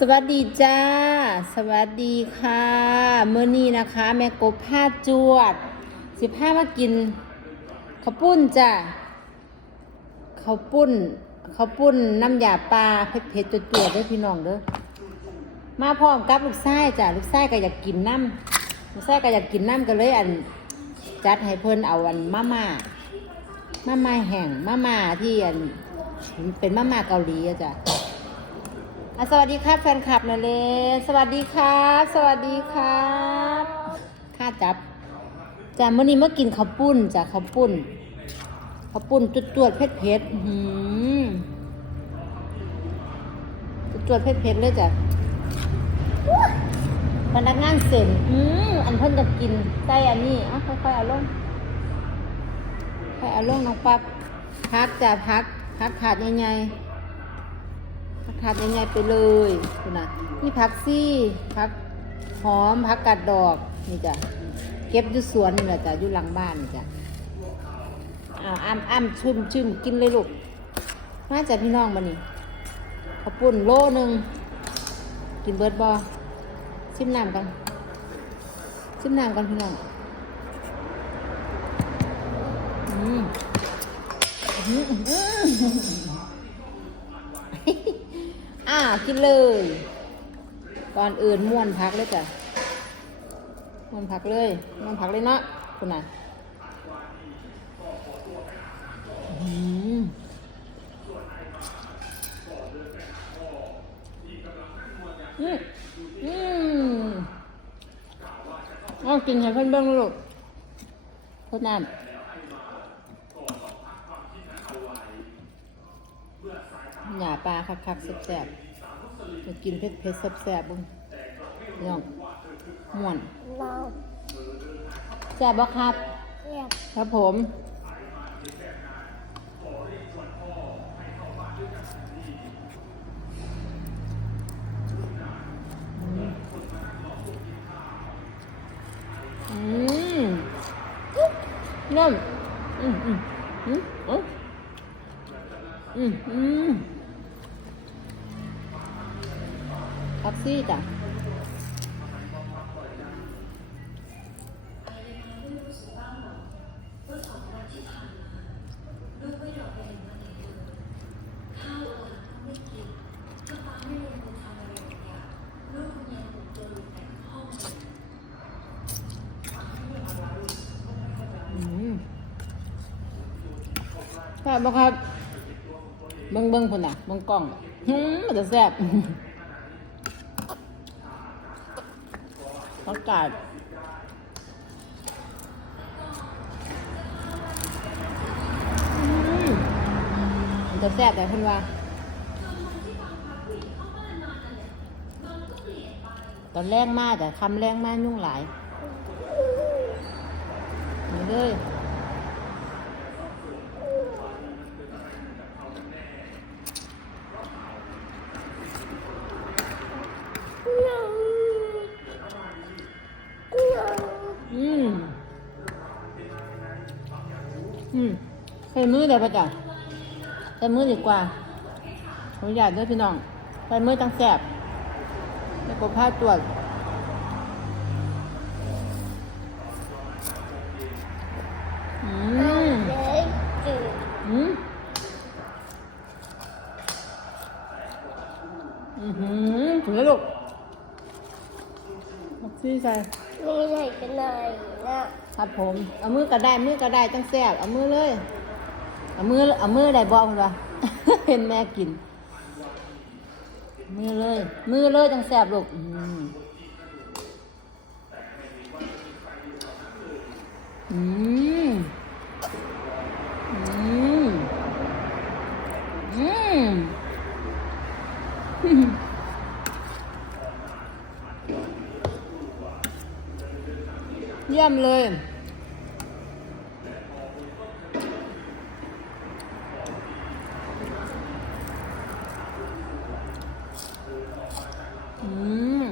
สวัสดีจ้า สวัสดีค่ะเมื่อนี้นะคะ แม่กบผ้าจวด สิผ้ามากินข้าวปุ้นจ้าข้าวปุ้นข้าวปุ้นน้ำยาปลาเผ็ดเผ็ดๆจวดๆด้วยพี่น้องเด้อมาพร้อมกับลูกไส้จ้าลูกไส้ก็อยากกินน้ำลูกไส้ก็อยากกินน้ำก็เลยอันจัดให้เพิ่นเอาอันมาม่ามาม่าแห้งมาม่าที่อันเป็นมาม่าเกาหลีอะจ้ะ อะสวัสดีครับแฟนคลับนะเลสวัสดีครับ สวัสดีครับข้าจับจ้ามื่อนี้มากินข้าวปุ้นจ้ะข้าวปุ้นข้าวปุ้นจุดจวดเผ็ดเผ็ดหือจุดจวดเผ็ดเผ็ดเลยจ้ะพนักงานเซ็นอืมอันเพิ่นจะกินใส่อันนี้อะค่อยๆเอาลงค่อยเอาลงน้องปั๊บพักจ้ะพักพักขาดใหญ่ ผักขาดยังไงไปเลยคุณนะนี่ผักซี่ผักหอมผักกาดดอกนี่จ้ะเก็บอยู่สวนนี่แหละจ้ะอยู่หลังบ้านนี่จ้ะอ้าวอ้ำอ้ำชุ่มชุ่มกินเลยลูกมาจากพี่น้องมานี่ข้าวปุ้นโลหนึ่งกินเบิร์ดบอชิมน้ำกันชิมน้ำกันพี่น้องอืมอื้อหื อ่ากินเลย ก่อนอื่นม้วนพักเลยจ้ะม้วนพักเลยม้วนพักเลยเนาะคุณน่ะอืมอืมอืมเอกินให้เพื่อนเบ้างลูกเพื่อนน้ำ หยาปลาคักๆแซ่บๆจะกินเผ็ดเผ็ดๆแซ่บๆบุ้งย่องม่วนเราแซ่บบ่ครับเรียกครับผมอืมนุ่มอืมอืมอืมอืมอืม อืมแท็กซี่จ้ะอืมแซ่บบ่ครับเบิ่งเบิ่งพุ่นน่ะเบิ่งกล้องหืมมันจะแซ่บ อากาศอืมมันจะแซ่บแต่เพิ่นว่า ตอนแรกมากแต่คำแรกมากยุ่งหลายนี่เลย มือเดี๋ยวปะจ๊ะใส่มือดีกว่าขออนุญาตด้วยพี่น้องใส่มือจังแสบแล้วก็ผ้าตรวจอืมเด็กจืดอืมอือหือถึงแล้วลูกเอาซี่ใส่มีไหนกันไหนนะครับผม เอามือก็ได้ มือก็ได้จังแซ่บเอามือเลย เอามือเอามือได้บอกคุณวะเห็นแม่กิน มือเลย มือเลยจังแซ่บลูกอืมอืมอืมอืมเยี่ยมเลย อืม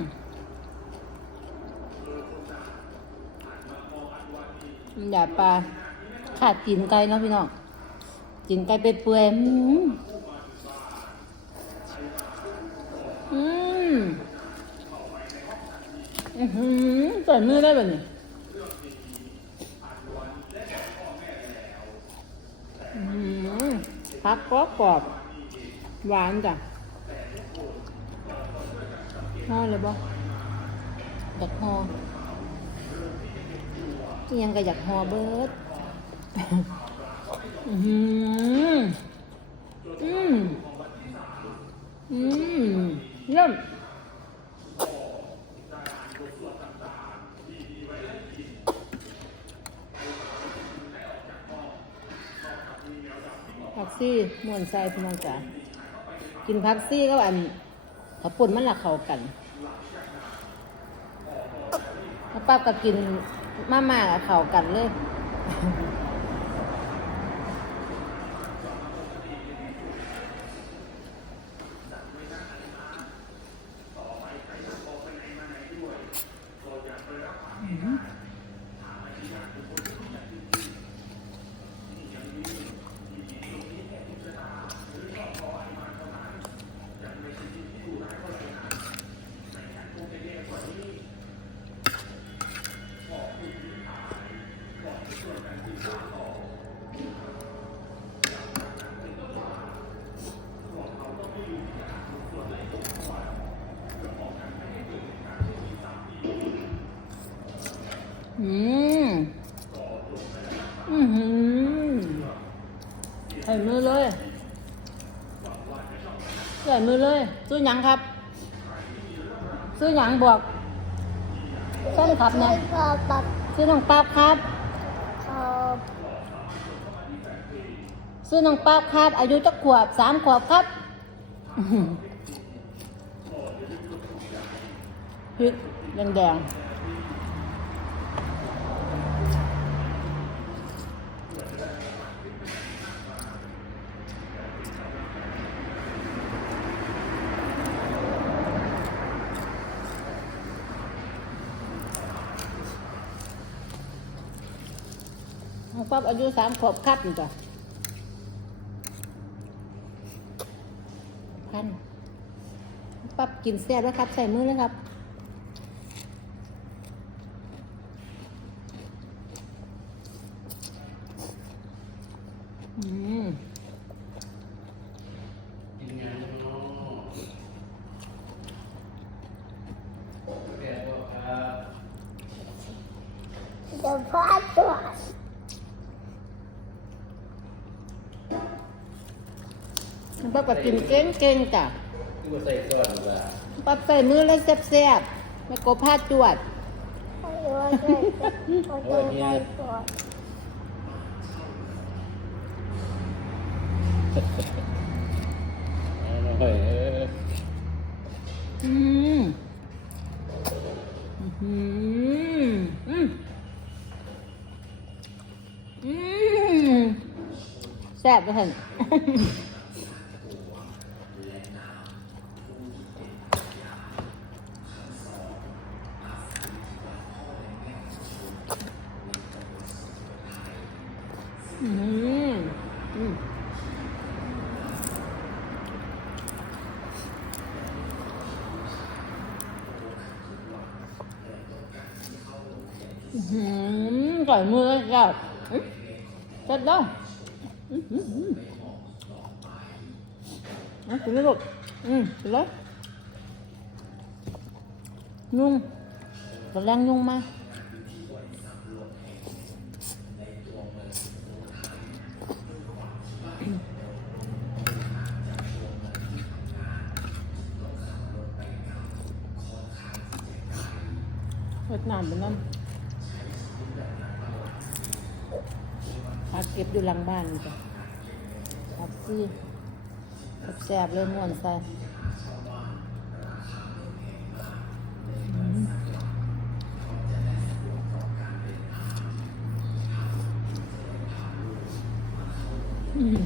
อย่า ปลาขาดกินไก่เนาะพี่น้องกินไก่ไปเปื่อยอืมอืมอื้อหือใส่มือได้แบบนี้อื้อหือพักกรอบกรอบหวานจ้ะห่อเลยบ่อยากห่อ ยังก็อยากหอเบิดอือหืออืมอืมเยี่ยมผักซี่มวนใส่พี่น้องจ๋ากินผักซี่ก็อันข้าวปุ่นมันละเขากันแล้วป้าก็กิน มามากับเขากันเลย อืม อือหือใส่มือเลยใส่ มือเลย ซื้อหยังครับ ซื้อหยังบอกใช่ครับเนี่ยพอปัดซื้อน้องป๊าบครับพอซื้อน้องป๊าบครับ อายุจักขวบสามขวบครับอื้อหือพริกแดงๆ น้องป๊าบอายุสามขวบครับนี่จ้ะพันน้องป๊าบกินแซ่บแล้วครับ ใส่มือเลยครับอืมเดี๋ยวพอตัว ป้าก็กินเก่งเก่งๆจ้ะกูใส่ส่วนว่าป้าใส่มือแล้วแซ่บๆแล้วก็ผ้าจวด ให้ว่าใส่พอตัวใส่ตัวเฮ้ยอืมอืมอืมอืมแซ่บเลยท่านอืมอืม อื้อหืม ก่อยมือเลยจ้ะอื้อเสร็จแล้วอืมอืมอืมเอากินเลยลูกอืมกินเลยยุ่งกำลังยุ่งมาเปิดน้ำไปน้ำ พักเก็บอยู่หลังบ้านนี่จ้ะพักซี่แซ่บๆเลยม่วนใส่อืม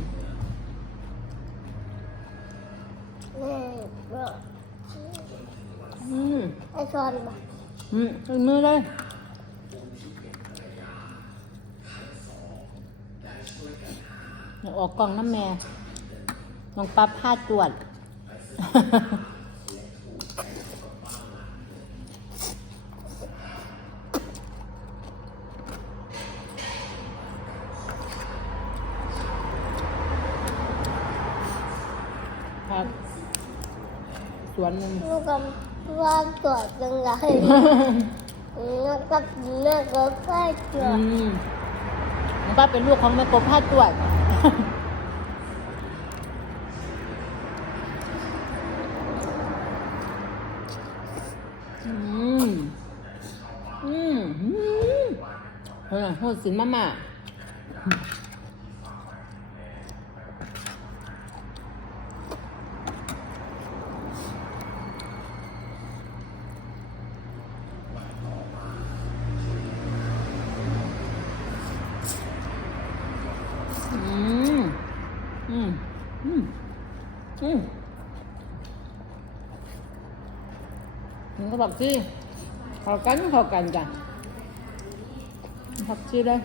แม่บอกอืมไอ้ซอนบอกอืมใส่มือเลย เดี๋ออกกล่องน้ำแม่ลองปับผ้าตรวจครัสวนหนึ่งลูกกับว่าตรวจยังไงนักกับนักก็ใกล้ตรวจอืมป้าเป็นลูกของแม่กบผ้าตรวจ อืม อืมอืมเฮ้ยโคตรสินมาม่าอืม อืม อืม อืม ผักชีเข้ากันเข้ากันจ้ะผักชีเลย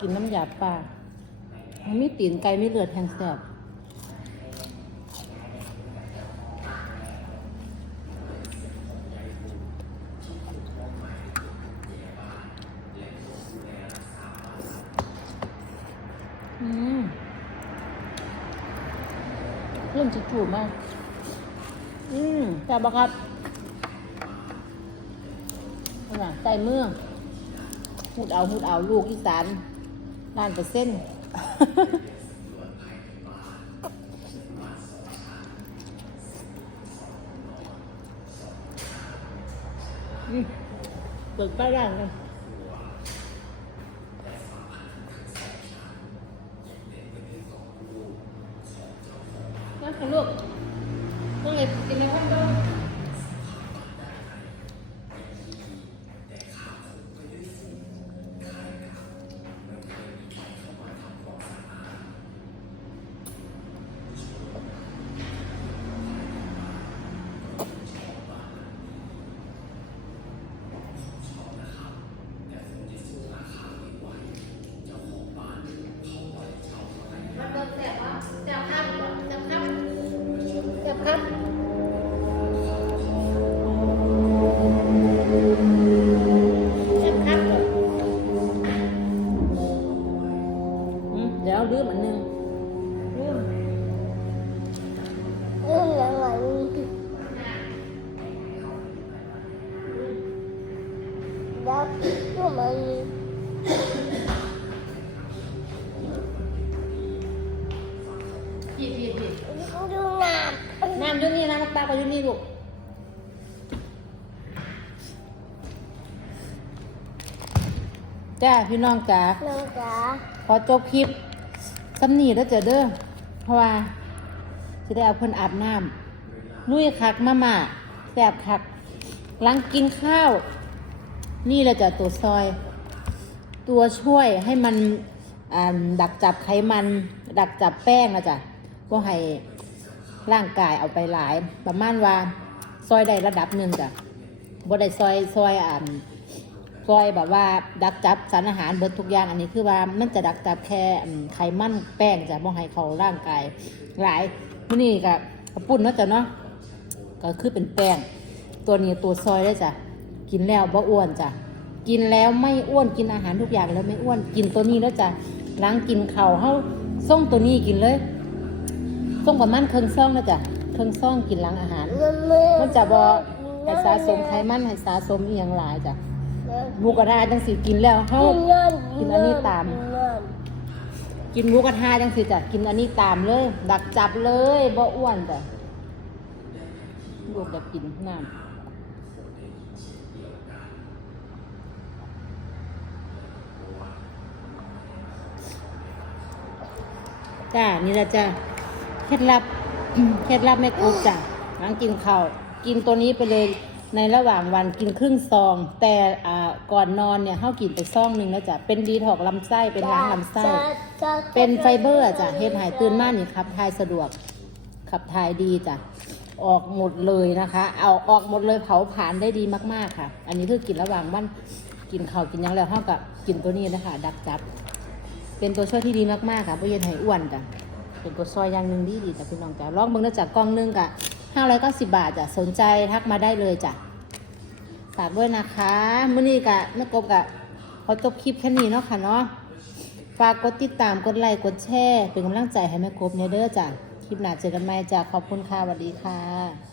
กินน้ำยาปลามันมีตีนไก่มีเลือดแทงแสบอืมเริ่มจะถูกมาก อืมแต่บครับนั่นน่ะใส่เมืองพูดเอาพูดเอาลูกอีสาน ล้านเปอร์เซ็นต์เปิดป้ายร้านกันนั่นค่ะลูกต้องเลยกินในข้างนอก ตาก็อยู่นี่ลูกจ้าพี่น้องจ๋าน้องจ๋าขอจบคลิปสำนีแล้วเจอเด้อเพราะว่าจะได้เอาเพิ่นอาบน้ำลุยคักมาม่าแสบคักหลังกินข้าว นี่เราจะตัวซอย ตัวช่วยให้มันอ่าดักจับไขมัน ดักจับแป้งนะจ๊ะก็ให้ ร่างกายเอาไปหลาย ประมาณว่าซอยได้ระดับหนึ่งจ้ะบ่ได้ซอยซอยอ่าซอยแบบว่าดักจับสารอาหารเบิดทุกอย่างอันนี้คือว่ามันจะดักจับแค่ไขมันแป้งจะบ่ให้เขาร่างกายหลายมื้อนี้ก็กระปุ่นเนาะจ้ะเนาะก็คือเป็นแป้ง ตัวนี้ตัวซอยได้จ้ะกินแล้วบ่อ้วนจ้ะกินแล้วไม่อ้วนกินอาหารทุกอย่างแล้วไม่อ้วนกินตัวนี้แล้วจ้ะล้างกินเข่าเฮาส่งตัวนี้กินเลย ส่งประมาณครึ่งซ่องแล้วจ้ะครึ่งซ่องกินหล้างอาหาร มันจะบ่ให้สะสมไขมันให้สะสมอีหยังหลายจ้ะหมูกระทะจังสิกินแล้วเฮากินอันนี้ตาม กินหมูกระทะจังสิจ้ะกินอันนี้ตามเลย ดักจับเลยบ่อ้วนจ้ะลูกอยากกินน้ำจ้านี่ละจ้ะ เคล็ดลับ เคล็ดลับแม่กุ๊กจ้ะหลังกินข้าวกินตัวนี้ไปเลยในระหว่างวันกินครึ่งซอง แต่อ่าก่อนนอนเนี่ยเฮากินไปซองหนึ่งแล้วจ้ะเป็นดีถอกซ์ลำไส้เป็นล้างลำไส้ เป็นไฟเบอร์จ้ะเฮ็ดหายตื่นมากนี่ขับถ่ายสะดวกขับถ่ายดีจ้ะออกหมดเลยนะคะ เอาออกหมดเลยเผาผลาญได้ดีมากๆค่ะ อันนี้คือกินระหว่างวันกินข้าวกินยังแล้วเท่ากับกินตัวนี้นะคะ ดักจับ เป็นตัวช่วยที่ดีมากๆค่ะเพื่อเยังให้อ้วนจ้ะ เป็นกดซอยอย่างหนึ่งดีดีจ้ะพี่น้องจ้ะลองเบิ่งนะจากกล่องนึงกะห้าร้อยเก้าสิบบาทจ้ะสนใจทักมาได้เลยจ้ะฝากด้วยนะคะมื้อนี้กะเม่กบกะขอจบคลิปแค่นี้เนาะค่ะเนาะฝากกดติดตามกดไลค์กดแชร์เป็นกำลังใจให้แม่กบเนี่ยเด้อจ้ะคลิปหน้าเจอกันใหม่จ้ะขอบคุณค่ะสวัสดีค่ะ